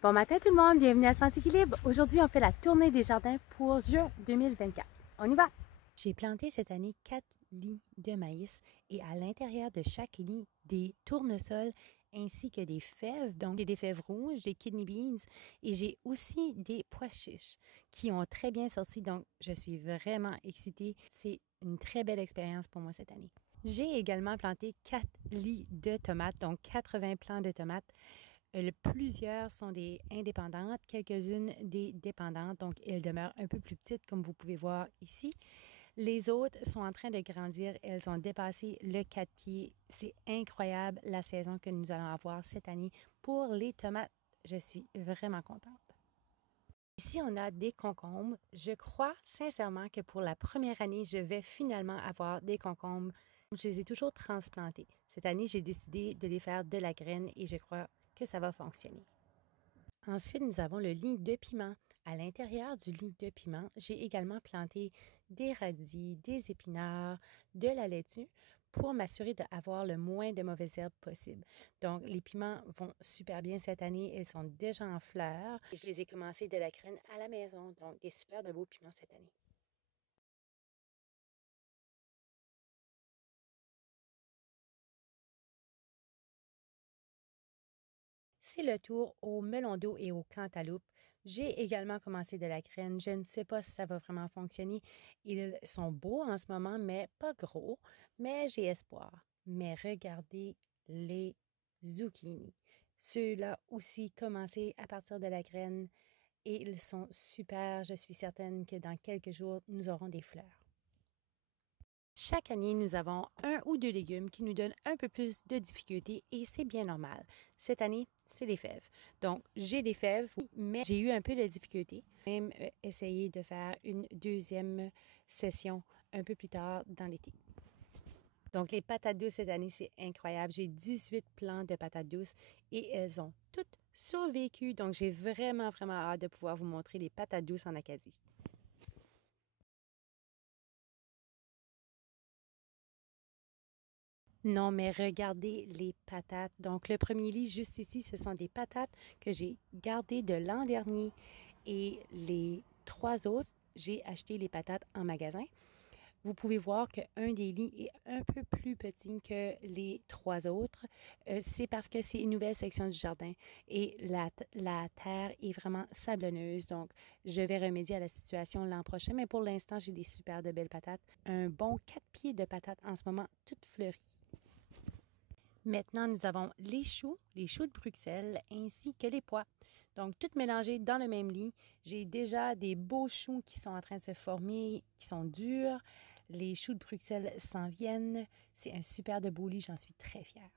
Bon matin tout le monde, bienvenue à Santé Équilibre. Aujourd'hui, on fait la tournée des jardins pour juin 2024. On y va! J'ai planté cette année 4 lits de maïs et à l'intérieur de chaque lit, des tournesols ainsi que des fèves. Donc, j'ai des fèves rouges, des kidney beans et j'ai aussi des pois chiches qui ont très bien sorti. Donc, je suis vraiment excitée. C'est une très belle expérience pour moi cette année. J'ai également planté 4 lits de tomates, donc 80 plants de tomates. Plusieurs sont des indépendantes, quelques-unes des dépendantes, donc elles demeurent un peu plus petites comme vous pouvez voir ici. Les autres sont en train de grandir, elles ont dépassé le 4 pieds. C'est incroyable la saison que nous allons avoir cette année pour les tomates. Je suis vraiment contente. Ici, on a des concombres. Je crois sincèrement que pour la première année, je vais finalement avoir des concombres. Je les ai toujours transplantés. Cette année, j'ai décidé de les faire de la graine et je crois que ça va fonctionner. Ensuite, nous avons le lit de piment. À l'intérieur du lit de piment, j'ai également planté des radis, des épinards, de la laitue pour m'assurer d'avoir le moins de mauvaises herbes possible. Donc, les piments vont super bien cette année. Ils sont déjà en fleurs. Je les ai commencés de la graine à la maison. Donc, des super de beaux piments cette année. C'est le tour au melon d'eau et au cantaloupe. J'ai également commencé de la graine. Je ne sais pas si ça va vraiment fonctionner. Ils sont beaux en ce moment, mais pas gros. Mais j'ai espoir. Mais regardez les zucchini. Ceux-là aussi commencé à partir de la graine et ils sont super. Je suis certaine que dans quelques jours, nous aurons des fleurs. Chaque année, nous avons un ou deux légumes qui nous donnent un peu plus de difficultés et c'est bien normal. Cette année, c'est les fèves. Donc, j'ai des fèves, oui, mais j'ai eu un peu de difficulté. Même essayer de faire une deuxième session un peu plus tard dans l'été. Donc, les patates douces cette année, c'est incroyable. J'ai 18 plants de patates douces et elles ont toutes survécu. Donc, j'ai vraiment, vraiment hâte de pouvoir vous montrer les patates douces en Acadie. Non, mais regardez les patates. Donc, le premier lit, juste ici, ce sont des patates que j'ai gardées de l'an dernier. Et les trois autres, j'ai acheté les patates en magasin. Vous pouvez voir qu'un des lits est un peu plus petit que les trois autres. C'est parce que c'est une nouvelle section du jardin et la terre est vraiment sablonneuse. Donc, je vais remédier à la situation l'an prochain. Mais pour l'instant, j'ai des super de belles patates. Un bon 4 pieds de patates en ce moment, toutes fleuries. Maintenant, nous avons les choux de Bruxelles ainsi que les pois. Donc, tout mélangé dans le même lit. J'ai déjà des beaux choux qui sont en train de se former, qui sont durs. Les choux de Bruxelles s'en viennent. C'est un super de beau lit, j'en suis très fière.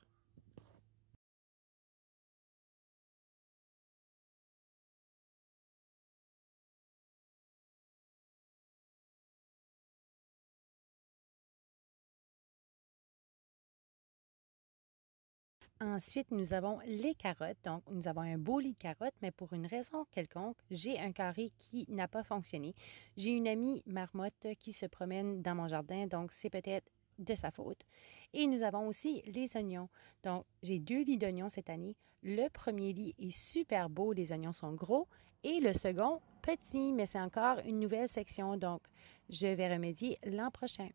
Ensuite, nous avons les carottes. Donc, nous avons un beau lit de carottes, mais pour une raison quelconque, j'ai un carré qui n'a pas fonctionné. J'ai une amie marmotte qui se promène dans mon jardin, donc c'est peut-être de sa faute. Et nous avons aussi les oignons. Donc, j'ai 2 lits d'oignons cette année. Le premier lit est super beau, les oignons sont gros, et le second, petit, mais c'est encore une nouvelle section, donc je vais remédier l'an prochain.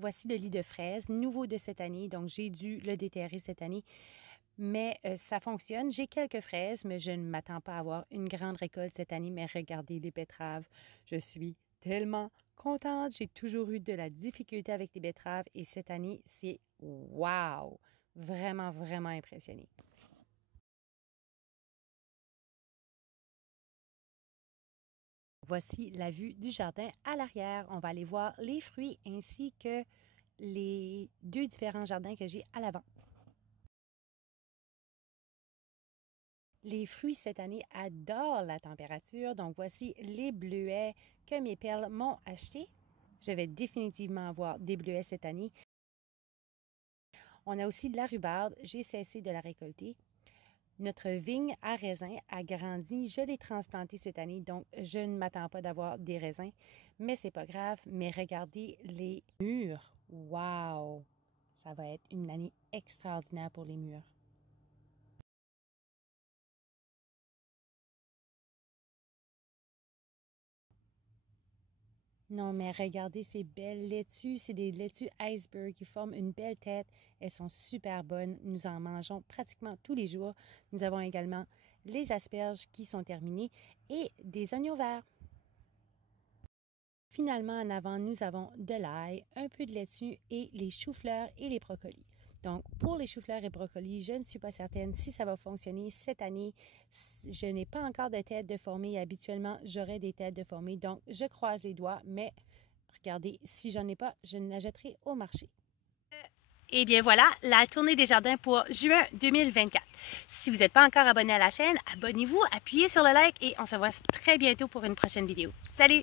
Voici le lit de fraises, nouveau de cette année, donc j'ai dû le déterrer cette année, mais ça fonctionne. J'ai quelques fraises, mais je ne m'attends pas à avoir une grande récolte cette année, mais regardez les betteraves. Je suis tellement contente. J'ai toujours eu de la difficulté avec les betteraves et cette année, c'est wow! Vraiment, vraiment impressionné. Voici la vue du jardin à l'arrière. On va aller voir les fruits ainsi que les 2 différents jardins que j'ai à l'avant. Les fruits cette année adorent la température, donc voici les bleuets que mes perles m'ont achetés. Je vais définitivement avoir des bleuets cette année. On a aussi de la rhubarbe, j'ai cessé de la récolter. Notre vigne à raisins a grandi. Je l'ai transplantée cette année, donc je ne m'attends pas d'avoir des raisins. Mais c'est pas grave. Mais regardez les murs. Wow! Ça va être une année extraordinaire pour les murs. Non, mais regardez ces belles laitues. C'est des laitues iceberg qui forment une belle tête. Elles sont super bonnes. Nous en mangeons pratiquement tous les jours. Nous avons également les asperges qui sont terminées et des oignons verts. Finalement, en avant, nous avons de l'ail, un peu de laitue et les choux-fleurs et les brocolis. Donc, pour les choux-fleurs et brocolis, je ne suis pas certaine si ça va fonctionner cette année. Je n'ai pas encore de tête de formée. Habituellement, j'aurais des têtes de formée. Donc, je croise les doigts, mais regardez, si j'en ai pas, je ne la jetterai au marché. Et bien voilà, la tournée des jardins pour juin 2024. Si vous n'êtes pas encore abonné à la chaîne, abonnez-vous, appuyez sur le like et on se voit très bientôt pour une prochaine vidéo. Salut!